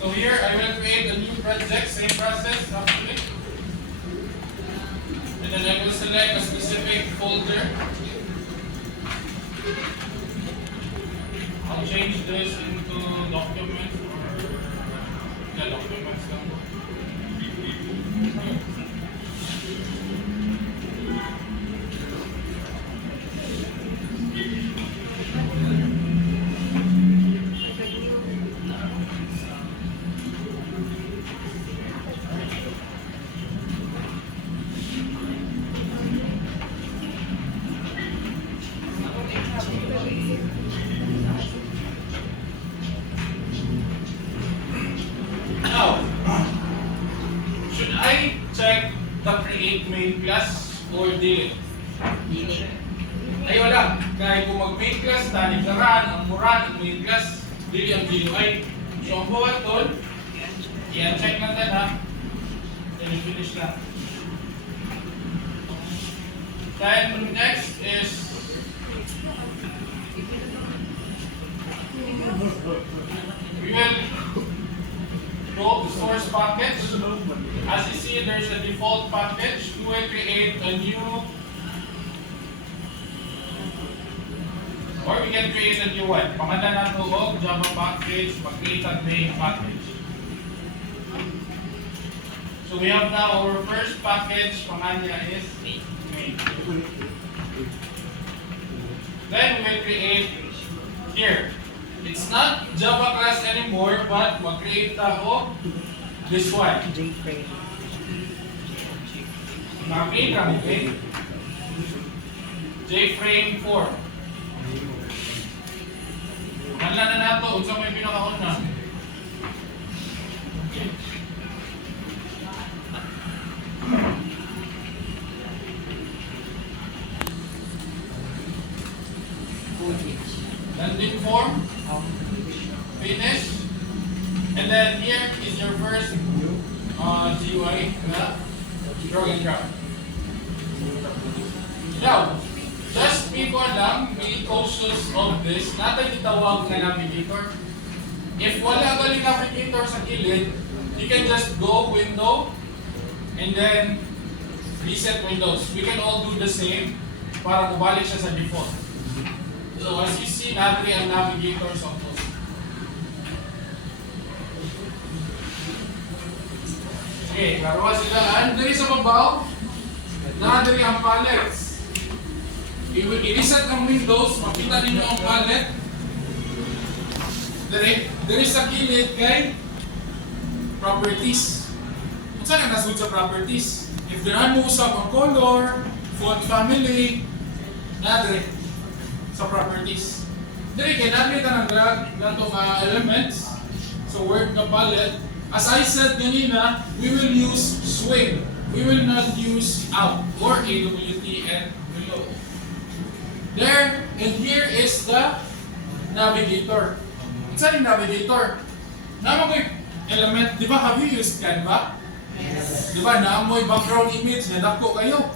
So here I will create a new project, same process actually. And then I will select a specific folder. I'll change this into document or documents. Now, should I check the create main class or delete? Ay wala, kahit kung mag-main class, taniklaraan, ang muran, ang main class, dili ang GUI. So ang bawat tol, i-uncheck natin ha, then i-finish na. Then next is we will go to source package. As you see, there's a default package. We will create a new, or we can create a new one. Pangalan na ito o Java package, mag-create ang main package. So we have now our first package, pangalan niya is main. Then we will create here. It's not Java class anymore, but mag-create tayo this one. Mag-create kami, okay? JFrame 4. Manla na nato, unsa may pinakauna. Landing form. Finish. And then here is your first GUI. Drag and drop. Now, just be cautious of this. Natin itawag na navigator. If wala galing navigator sa kilid, you can just go window and then reset windows. We can all do the same para mabalik siya sa default. So as you see, natin ang navigator sa post. Okay, larawan sila. Andali sa babaw, natin ang palettes. I-reset ang windows, makita ninyo ang palette. There is a kilid kay properties. Kung saan ang nasunod sa properties? If dinahan mo usap ang color, font family, natin sa properties. Dili kay natin ng drag natong elements. So word na palette. As I said kanina, we will use swing. We will not use out or AWT and below. There and here is the navigator. Saan yung navigator? Naamoy element, di ba? Have you used Canva? Yes. Di ba? Naamoy background image, nadako kayo.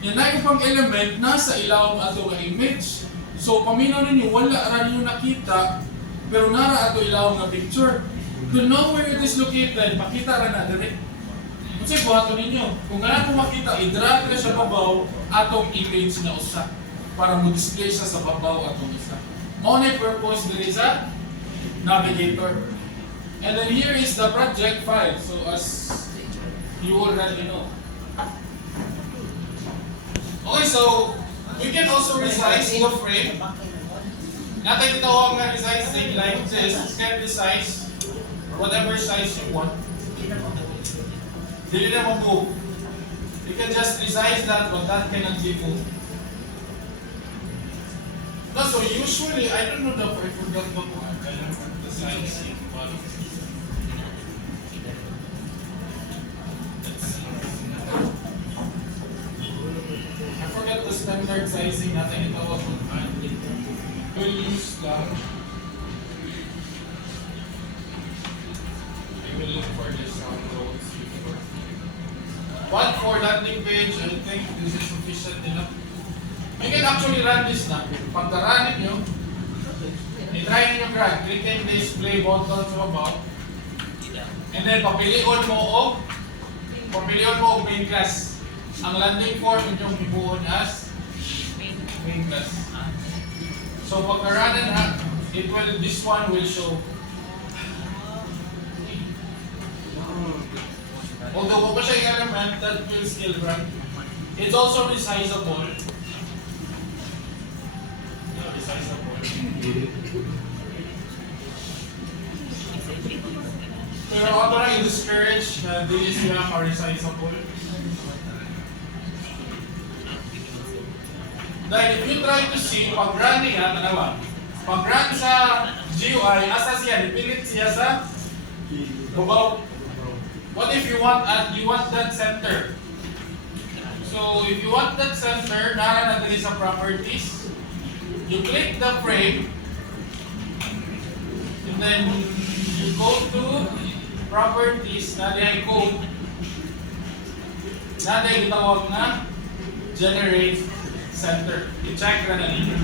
Yan na yung pang element nasa ilawang ato nga image. So, paminaw ninyo, wala ra ninyo nakita, pero nara ato ilawang nga picture. To know where it is located, makita ra na direct. Kung sa'yo, buhato ninyo. Kung ganun po makita, i-drag na siya babaw atong image na usa para mo-display siya sa babaw atong isa. Mao na yung purpose diri sa navigator. And then here is the project file. So, as you already know. Okay, so we can also resize the frame. Natin itawag nga resizing like this. You can resize whatever size you want. Dili na move. You can just resize that, but that cannot be moved. No, so usually, I don't know I forgot the sizing, but I forgot the standard sizing natin itawag mo. We'll use lang. I will look for this on roads before. But for landing page, I think this is sufficient enough. You can actually run this na. Pagka-run nyo, i-try nyo drag. Click and display button sa baba. And then papilion mo og main class. Ang landing form inyong ibuon as main class. So pagka-run na, this one will show. Although wala siya yung element that will still run. It's also resizable. Pero ako na i-discourage na hindi sila ma-resizable. Dahil if you try to see, pag-run niya, tanawa, pag-run sa GUI, asa siya, ipilit siya sa babaw. What if you want that center? So if you want that center, nara na sa properties. You click the frame, and then you go to properties, na ay code, na gitawag na generate center. I-check na ninyo.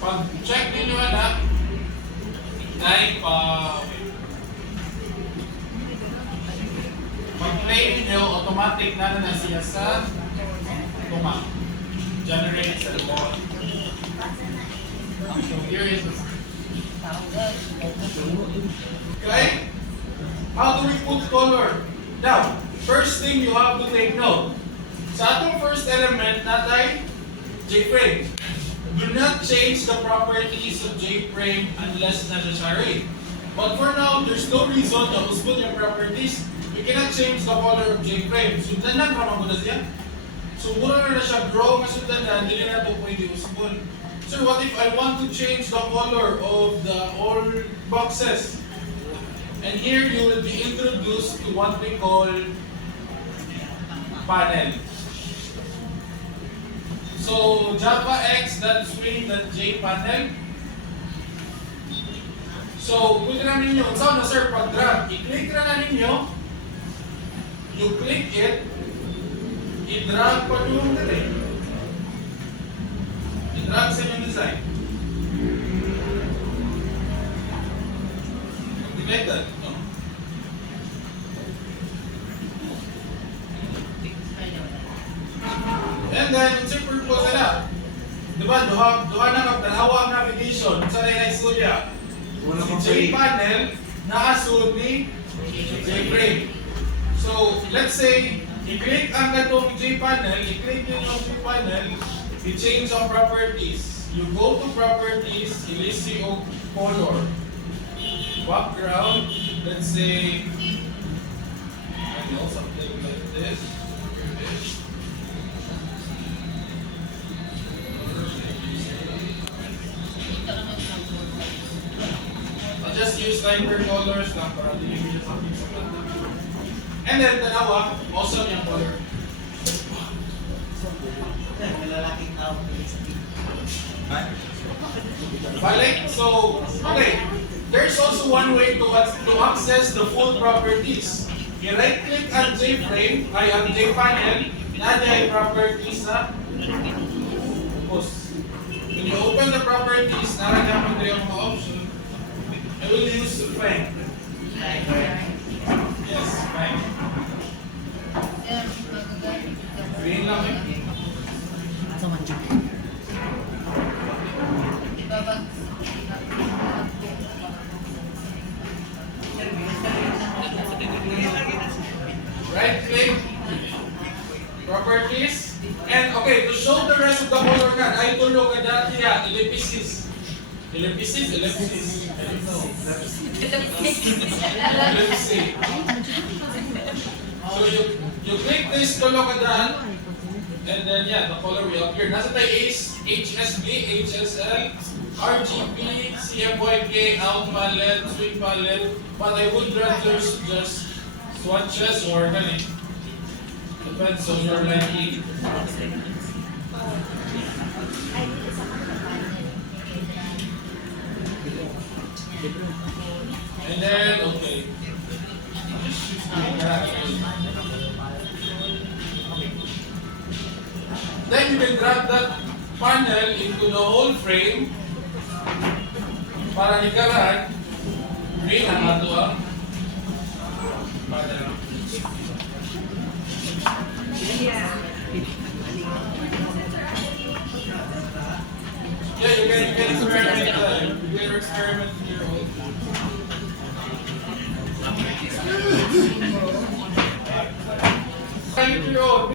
Pag check ninyo na, ay pag-play ninyo, automatic na siya sa generate center. So here is the okay? How do we put color? Now, first thing you have to take note. Sa atong first element natay J-frame. Do not change the properties of J-frame unless necessary. But for now, there's no reason to usbon yung properties. We cannot change the color of J-frame. Sundanan pa muna siya. So muna na siya grow nga sundanan, hindi na ito pwede usbon. So what if I want to change the color of the all boxes? And here you will be introduced to what we call panel. So java.x.swing.j panel. So pwede na ninyo, unsa na sir pag-drag, i-click na ninyo, you click it, i-drag pa yung dali. I-drag sa inyong design. Like that, no? And then, it's a purpose na. Diba, duha na tanawa ang navigation. Sa na istorya. Si J-panel, nakasunod ni J-frame. So, let's say, i-click ang gatong J-panel, i-click nyo yung J-panel, i-change ang properties. You go to properties, i-list yung color. Background, let's say, I know something like this. I'll just use lighter colors lang para hindi nyo something sa ganda. And then, tanawa, awesome yung color. Balik, so, okay. There's also one way to access the full properties. You right-click on J-frame, ay ang J-panel, na ay properties sa post. When you open the properties, naragamit rin yung mga option. I will use find. Yes, find. Green lang eh. Right click, properties, and okay, to show the rest of the color kan, ay tulog ka dati ya, ellipsis. So you click this tulog and then yeah, the color will appear. Nasa tayo is HSB, HSL, RGB, CMYK, out palette, swing palette, but I would rather just swatches or ganun. Depends on your liking. And then, okay. Then you can drag that panel into the whole frame. para nikaran, green ang ato ang pattern. Yeah, you can experiment. You can experiment in your own. Try it your own.